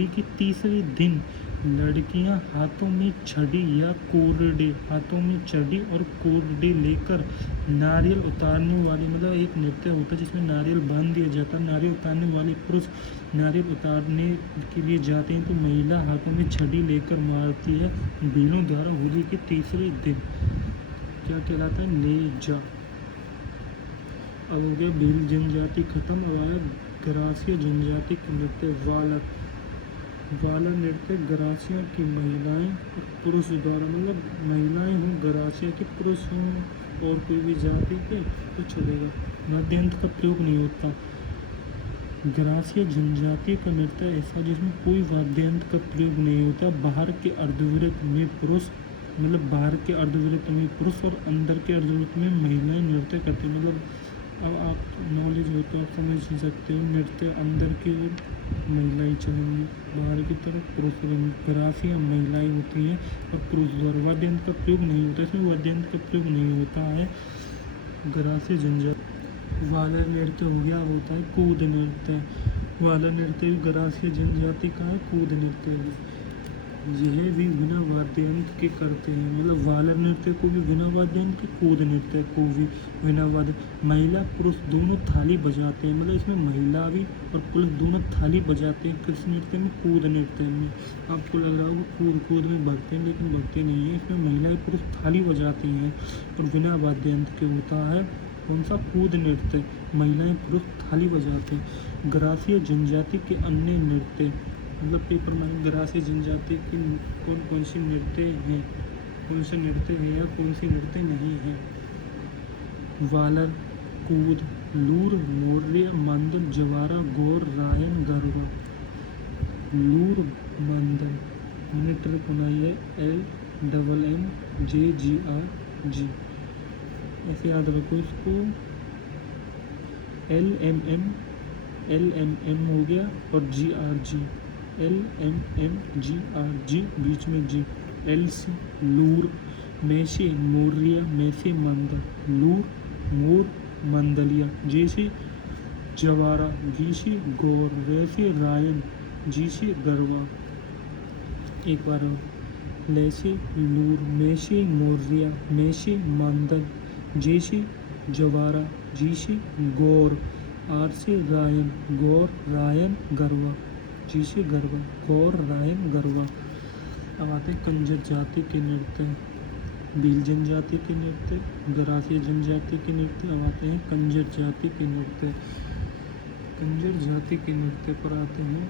के तीसरे दिन लड़कियां हाथों में छड़ी और कोरडे लेकर नारियल उतारने वाले, मतलब एक नृत्य होता है जिसमें नारियल बांध दिया जाता है। नारियल उतारने वाले पुरुष नारियल उतारने के लिए जाते हैं तो महिला हाथों में छड़ी लेकर मारती है। भीलों द्वारा होली के तीसरे दिन क्या कहलाता है? नेजा। अब हो गया भील जनजाति खत्म। अब आया गरासिया जनजाति का नृत्य वाला नृत्य। गरासिया की महिलाएं और पुरुष द्वारा, मतलब महिलाएं हों गरासिया के, पुरुष हों और कोई भी जाति के तो चलेगा, वाद्ययंत्र का प्रयोग नहीं होता। गरासिया जनजाति का नृत्य ऐसा जिसमें कोई वाद्ययंत्र का प्रयोग नहीं होता। बाहर के अर्धवृत्त में पुरुष, मतलब बाहर के अर्धवृत्त में पुरुष और अंदर के अर्धवृत्त में महिलाएं नृत्य करते हैं। मतलब अब आप नॉलेज हो तो आप समझ ही सकते हो, नृत्य अंदर की ओर महिलाएं चलेंगी, बाहर की तरफ पुरुष करेंगे। गरासिया महिलाएं होती हैं और पुरुष द्वारा वाद्ययंत्र का प्रयोग नहीं होता, इसमें वाद्ययंत्र का प्रयोग नहीं होता है। गरासिया जनजाति। वाला नृत्य हो गया, होता है कूद नृत्य। वाला नृत्य गरासिया जनजाति का है, कूद नृत्य है। यह भी बिना वाद्य यंत्र के करते हैं, मतलब वालर नृत्य को भी बिना वाद्य यंत्र के, कूद नृत्य को भी बिना वाद्य। महिला पुरुष दोनों थाली बजाते हैं, मतलब इसमें महिला भी और पुरुष दोनों थाली बजाते हैं किस नृत्य में, कूद नृत्य में। आपको लग रहा होगा कूद कूद में भगते हैं, लेकिन भगते नहीं है, इसमें महिला पुरुष थाली बजाती हैं और बिना वाद्य यंत्र के होता है कौन सा, कूद नृत्य। महिलाएं पुरुष थाली बजाते हैं। ग्रासीय जनजाति के अन्य नृत्य, मतलब पेपर में ग्रासीय जनजाति की कौन कौन सी नृत्य हैं, कौन से नृत्य हैं या कौन सी नृत्य नहीं है। वालर, कूद, लूर, मोर्य, मंदन, जवारा, गौर, रायन, गरबा। लूर मंदन नृत्य बनाई है LMMJGRG, ऐसे याद रखो इसको। LMM हो गया और GRG, LMMGRG बीच में G। LC लूर, मैसे मोरिया, मैसे मंदर, लूर मोर मंदलिया, जैसे जवारा, गीसी गौर, वैसे रायन, जीसे गरबा। एक बार लैसे लूर, मैसे मोरिया, मैसे मंदल, जैसे जवारा, जीसे गौर, आर से रायन, गौर रायन गरबा, जीसे गरबा, गौर रायन गरबा। अब आते हैं कंजर जाति के नृत्य, भील जनजाति के नृत्य, ग्रासीय जनजाति के नृत्य। अब आते हैं कंजर जाति के नृत्य। कंजर जाति के नृत्य पर आते हैं।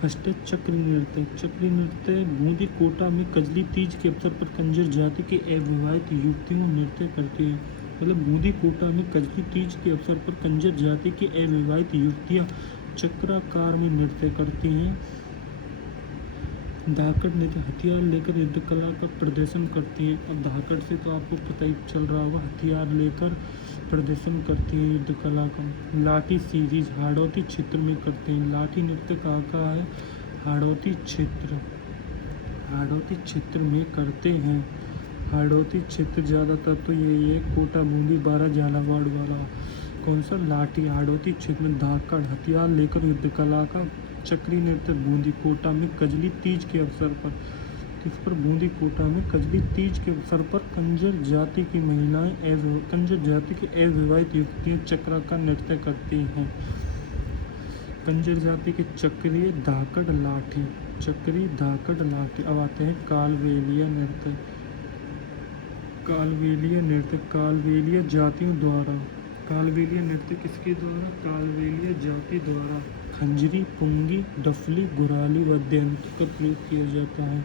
फर्स्ट है चक्री नृत्य। चक्री नृत्य बूंदी कोटा में कजली तीज के अवसर पर कंजर जाति के अविवाहित युवतियों नृत्य करती है, मतलब बूंदी कोटा में कजली तीज के अवसर पर कंजर जाति की अविवाहित युवतियां चक्राकार में नृत्य करती हैं। धाकड़ नृत्य हथियार लेकर युद्ध कला का प्रदर्शन करती हैं। अब धाकड़ से तो आपको पता ही चल रहा होगा, हथियार लेकर प्रदर्शन करती हैं युद्ध कला का। लाठी सीरीज हाड़ौती क्षेत्र में करते हैं। लाठी नृत्य कहाँ है, हाड़ौती क्षेत्र, हाड़ौती क्षेत्र में करते हैं। हाड़ौती क्षेत्र ज़्यादातर तो यही है, कोटा, बूंदी, बारा, झालावाड़ वाला। कौन सा, लाठी, हाड़ौती क्षेत्र में। धाकड़ हथियार लेकर युद्ध कला का। चक्री नृत्य बूंदी कोटा में कजली तीज के अवसर पर, किस पर, बूंदी कोटा में कजली तीज के अवसर पर कंजर जाति की महिलाएं, कंजर जाति की अविवाहित युवतियां चक्रा का नृत्य करती हैं। कंजर जाति के चक्री, धाकड़, लाठी, चक्री, धाकड़, लाठी। अब आते हैं कालबेलिया नृत्य। कालबेलिया नृत्य कालबेलिया जातियों द्वारा, कालबेलिया नृत्य किसके द्वारा, कालबेलिया जाति द्वारा खंजरी, पुंगी, डफली, गुराली वाद्य यंत्र का प्रयोग किया जाता है।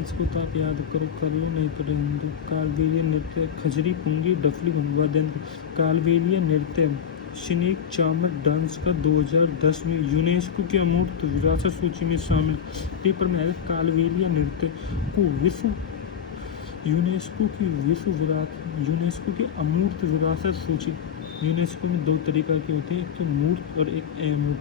इसको तो आप याद करो, कर लो, नहीं तो रहने दो। कालबेलिया नृत्य खंजरी, पुंगी, डफली वाद्य यंत्र। कालबेलिया नृत्य स्नेक चामर डांस का 2010 में यूनेस्को की अमूर्त विरासत सूची में शामिल। पेपर में आया कालबेलिया नृत्य को यूनेस्को की अमूर्त विरासत सूची। यूनेस्को में दो तरीक़ा के होते हैं, एक तो मूर्त और एक अमूर्त,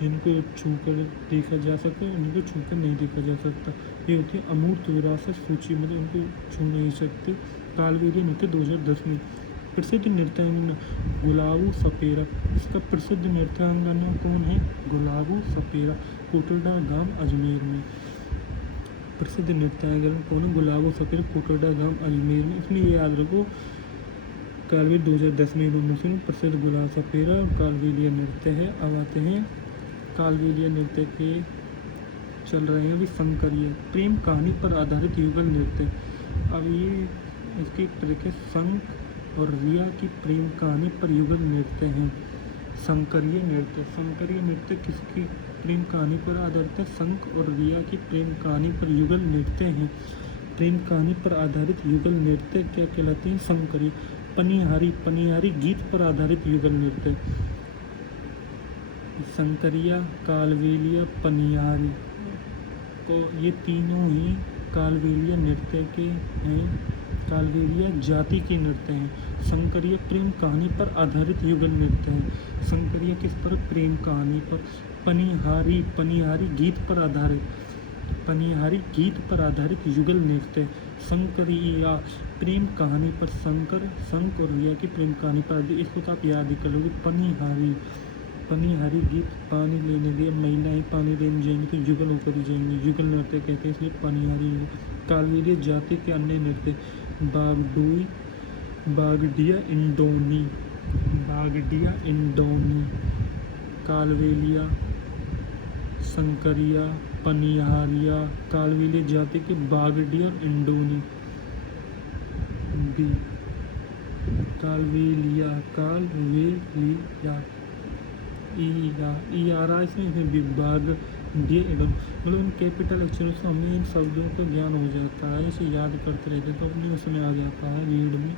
जिनको छूकर देखा जा सकता है और जिनको छूकर नहीं देखा जा सकता। ये होती है अमूर्त विरासत सूची, मतलब उनको छू नहीं सकते। कालबेलिया नृत्य 2010 में। प्रसिद्ध नृत्यांगना गुलाबो सपेरा। इसका प्रसिद्ध नृत्यांगना कौन है, गुलाबो सपेरा, कोटरडा गांव अजमेर में। प्रसिद्ध नृत्यांगना कौन है, गुलाबो सपेरा, कोटरडा गांव अजमेर में। इसमें ये याद रखो, कालबेलिया 2010 में इन्होंने प्रसिद्ध गुलाब सपेरा और कालबेलिया नृत्य है। अब आते हैं कालबेलिया नृत्य के चल रहे हैं अभी संकरिया, प्रेम कहानी पर आधारित युगल नृत्य। अब ये इसके एक तरीके संक और रिया की प्रेम कहानी पर युगल नृत्य हैं। संकरिया नृत्य किसकी प्रेम कहानी पर आधारित है, संक और रिया की प्रेम कहानी पर युगल नृत्य हैं। प्रेम कहानी पर आधारित युगल नृत्य क्या कहलाते हैं, संकरिया। पनिहारी गीत पर आधारित युगल नृत्य। संकरिया, कालबेलिया, पनिहारी, तो ये तीनों ही कालबेलिया नृत्य के हैं, कालबेलिया जाति के नृत्य हैं। संकरिया प्रेम कहानी पर आधारित युगल नृत्य है। संकरिया किस पर, प्रेम कहानी पर। पनिहारी गीत पर आधारित युगल नृत्य। संकरिया प्रेम कहानी पर, संक और रिया की प्रेम कहानी पर। इसको तो आप याद ही कर लोगे। पनिहारी पनिहारी गीत पानी लेने गए, महिलाएं पानी लेने जाएंगी तो युगल होकर ही जाएंगी, युगल नृत्य कहते हैं इसलिए पनिहारी युगल। कालवेलिया जाति के अन्य नृत्य बागडोई, बागडिया इंडोनी, बागडिया इंडोनी, कालवेलिया, शंकरिया, पनिहारिया। कालवेलिया जाति के बागडिया और इंडोनी। बी कालवेलिया, कालवेलिया, ई आ रहा है इसमें विभाग डी एवं मतलब उन कैपिटल अक्षरों से हमें इन शब्दों का ज्ञान हो जाता है, इसे याद करते रहते तो अपने उसमें आ जाता है रीड में।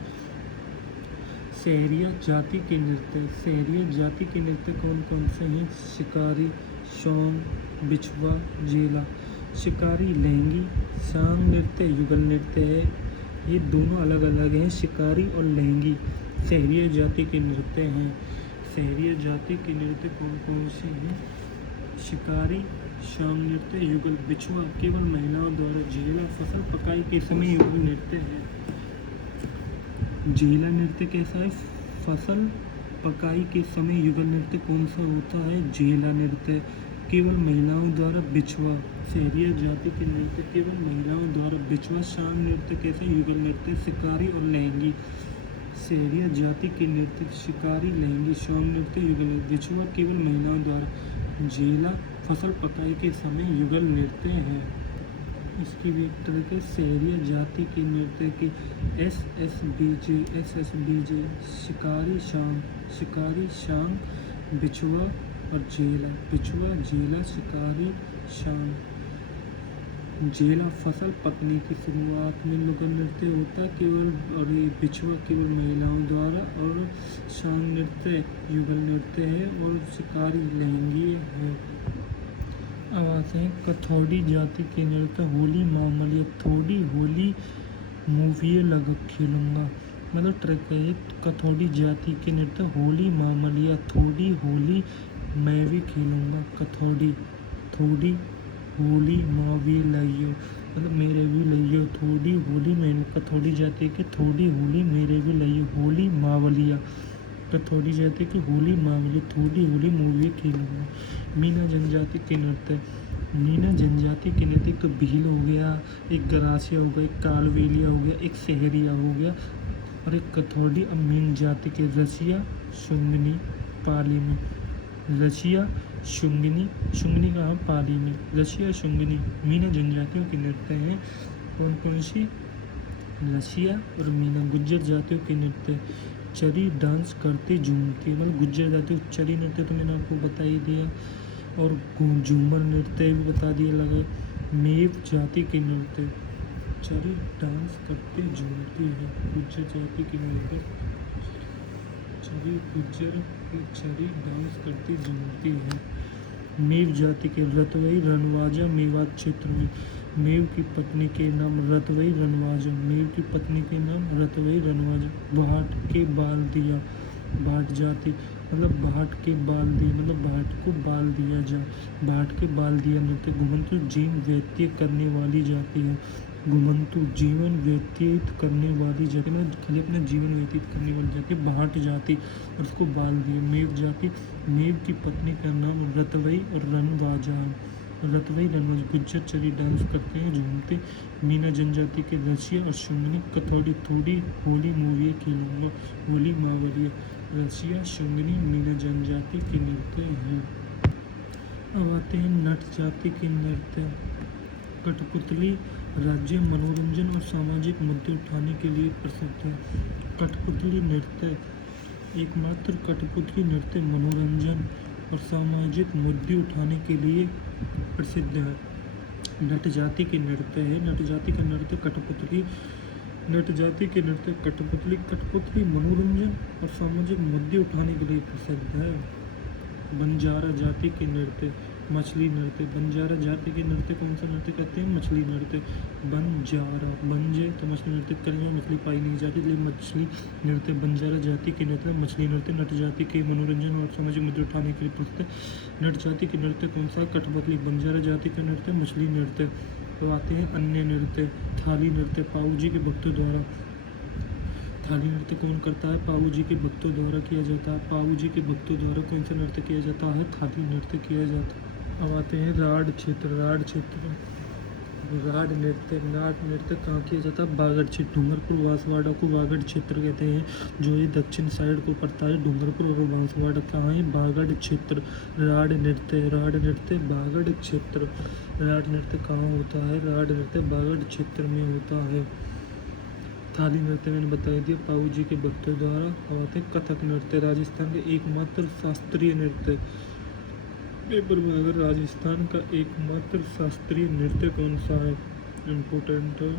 सहरिया जाति के नृत्य, सहरिया जाति के नृत्य कौन कौन से हैं? शिकारी, शोंग, बिछवा, जेला। शिकारी लहंगी, सांग नृत्य युगल नृत्य है, ये दोनों अलग अलग हैं, शिकारी और लहंगी सहरिया जाति के नृत्य हैं। सहरिया जाति के नृत्य कौन कौन से हैं? शिकारी, शांग नृत्य युगल, बिछुआ केवल महिलाओं द्वारा, जेला फसल पकाई के समय युगल नृत्य है। जेला नृत्य कैसा है? फसल पकाई के समय युगल नृत्य कौन सा होता है? जेला नृत्य केवल महिलाओं द्वारा, बिछुआ। सहरिया जाति के नृत्य केवल महिलाओं द्वारा, बिछुआ। शांग नृत्य कैसे? युगल नृत्य। शिकारी और लहंगी। सहरिया जाति के नृत्य शिकारी, लहंगी, शांग नृत्य युगल, बिछुआ केवल महिलाओं द्वारा, जेला फसल पकाई के समय युगल नृत्य है। इसकी व्याख्या सहरिया जाति के नृत्य की एस एस बी जे शिकारी, शांग, शिकारी, शांग, बिछुआ और जेला, बिछुआ, जेला, शिकारी, शांग। जेला फसल पकने की शुरुआत में युगल नृत्य होता है केवल, और ये बिछुआ केवल महिलाओं द्वारा, और शांग नृत्य युगल नृत्य है, और शिकारी लहंगी है। अब आते हैं कथौड़ी जाति के नृत्य होली मामलिया, थोड़ी होली मूवी लगा खेलूँगा, मतलब ट्रैक है। कथौड़ी जाति के नृत्य होली मामलिया, थोड़ी होली मैं भी खेलूँगा, कथौड़ी, थोड़ी होली माँ भी लाइयो, मतलब मेरे भी लाइयो, थोड़ी होली मैंने, कथौड़ी जाति के थोड़ी होली मेरे भी लाइयो, होली मावलिया, कथौड़ी जाति की होली मावली, थोड़ी होली मूवी खेलूँगा। मीना जनजाति के नृत्य, मीना जनजाति के नृत्य तो भील हो गया, एक गरासिया हो गया, एक कालवेलिया हो गया, एक सहरिया हो गया, और एक कथौड़ी। अब मीन जाति के रसिया, शुंगनी, पाली में, रसिया, शुंगनी, शुंगनी कहाँ? पाली में, रसिया, शुंगनी मीना जनजातियों के नृत्य हैं। कौन कौन सी? रसिया और मीना। गुज्जर जातियों के नृत्य चरी डांस करते झूमते, मतलब गुज्जर जातियों चरी नृत्य तो मैंने आपको बता ही दिया, और झूमर नृत्य भी बता दिया लगा। मेव जाति के नृत्य चरी डांस करते झूमते हैं, गुज्जर जाति के नृत्य चरी, गुज्जर की चरी डांस करती झूमती है। मेव जाति के रतवई रनवाजा, मेवात क्षेत्र में, मेव की पत्नी के नाम रतवई रनवाजा, मेव की पत्नी के नाम रतवई रनवाजा। भाट के बाल दिया, भाट जाति मतलब भाट के बाल दिए, मतलब भाट को बाल दिया जा, भाट के बाल दिया नृत्य घुमंतु जीवन व्यतीत करने वाली जाति है, घुमंतु जीवन व्यतीत करने वाली जाति, मतलब खाली अपना जीवन व्यतीत करने वाली जाति भाट जाति, और उसको बाल दिए। मेव जाति, मेव की पत्नी का नाम रतवई और रनवाजा, रतवई रनवाज, गुज्जर चरी डांस करते हैं झूमते। मीना जनजाति के रसिया और शुंगनी, कथौड़ी, थोड़ी होली मूवी खेलूँगा, होली मावलिया, रसिया, शुंगनी मीना जनजाति के नृत्य हैं। अब आते हैं नट जाति के नृत्य। कठपुतली राज्य मनोरंजन और सामाजिक मुद्दे उठाने के लिए प्रसिद्ध है। कठपुतली नृत्य एकमात्र कठपुतली नृत्य मनोरंजन और सामाजिक मुद्दे उठाने के लिए प्रसिद्ध है। नट जाति के नृत्य है, नट जाति का नृत्य कठपुतली, नट जाति के नृत्य कठपुतली, कठपुतली मनोरंजन और सामाजिक मुद्दे उठाने के लिए प्रसिद्ध है। बंजारा जाति के नृत्य मछली नृत्य, बंजारा जाति के नृत्य कौन सा नृत्य कहते हैं? मछली नृत्य। बंजारा, बंजे तो मछली नृत्य करेंगे, मछली पाई नहीं जाती इसलिए मछली नृत्य। बंजारा जाति के नृत्य मछली नृत्य। नट जाति के मनोरंजन और सामाजिक मुद्दे उठाने के लिए प्रसिद्ध। नट जाति के नृत्य कौन सा? कठपुतली। बंजारा जाति का नृत्य मछली नृत्य। तो आते हैं अन्य नृत्य। थाली नृत्य, पाऊ जी के भक्तों द्वारा थाली नृत्य कौन करता है? पाऊ जी के भक्तों द्वारा किया जाता है। पाऊ जी के भक्तों द्वारा कौन सा नृत्य किया जाता है? थाली नृत्य किया जाता है। अब आते हैं राड क्षेत्र। राड क्षेत्र, राड नृत्य कहाँ किया जाता है? बागड़ क्षेत्र। डूंगरपुर बांसवाड़ा को बागड़ क्षेत्र कहते हैं, जो ये दक्षिण साइड को पड़ता है। डूंगरपुर और बांसवाड़ा कहाँ है? बागड़ क्षेत्र। राड नृत्य बागड़ क्षेत्र। राड नृत्य कहाँ होता है? राड नृत्य बागड़ क्षेत्र में होता है। थाली नृत्य मैंने बता दिया, पाऊ जी के भक्तों द्वारा। और आते हैं कथक नृत्य, राजस्थान के एकमात्र शास्त्रीय नृत्य। पेपर में अगर राजस्थान का एकमात्र शास्त्रीय नृत्य कौन सा है? इम्पोर्टेंट है।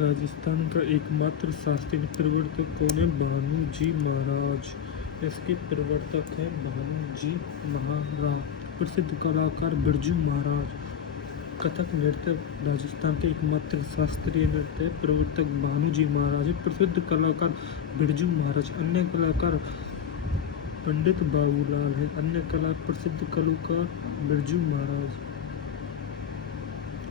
राजस्थान का एकमात्र शास्त्रीय प्रवर्तक कौन है? भानु जी महाराज। इसके प्रवर्तक हैं भानु जी महाराज। प्रसिद्ध कलाकार बिरजू महाराज। कथक नृत्य राजस्थान के एकमात्र शास्त्रीय नृत्य, प्रवर्तक भानु जी महाराज है। प्रसिद्ध कलाकार बिरजू महाराज। अन्य कलाकार पंडित बाबूलाल है। अन्य कला प्रसिद्ध कलाकार बिरजू महाराज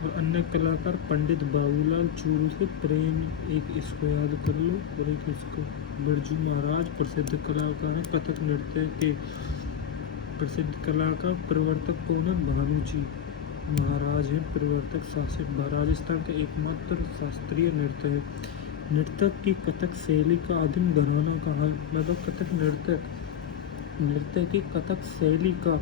और अन्य कलाकार पंडित बाबूलाल चूरू से प्रेम। एक इसको याद कर लो और एक इसको। बिरजू महाराज प्रसिद्ध कलाकार हैं। कथक नृत्य के प्रसिद्ध कलाकार प्रवर्तक कौन है? भानु जी महाराज हैं प्रवर्तक। शासित राजस्थान का एकमात्र शास्त्रीय नृत्य है। नृत्यक की कथक शैली का आदिम घराना कहाँ? मतलब कथक नृत्य की कथक शैली का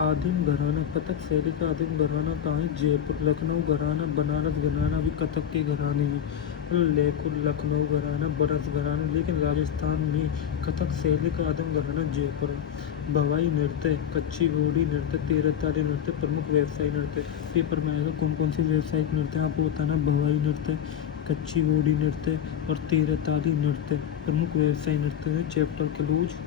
आदिम घराना, कथक शैली का आदिम घराना कहाँ है? जयपुर। लखनऊ घराना, बनारस घराना भी कथक के घराने हैं। लखनऊ घराना, बनारस घराना, लेकिन राजस्थान में कथक शैली का आदिम घराना जयपुर। भवाई नृत्य, कच्ची घोड़ी नृत्य, तेरताली नृत्य, प्रमुख व्यवसायिक नृत्य। पेपर में आएगा कौन कौन से व्यवसायिक नृत्य आपको बताना। भवाई नृत्य, कच्ची घोड़ी नृत्य और तेरताली नृत्य प्रमुख व्यवसायिक नृत्य है। Chapter close.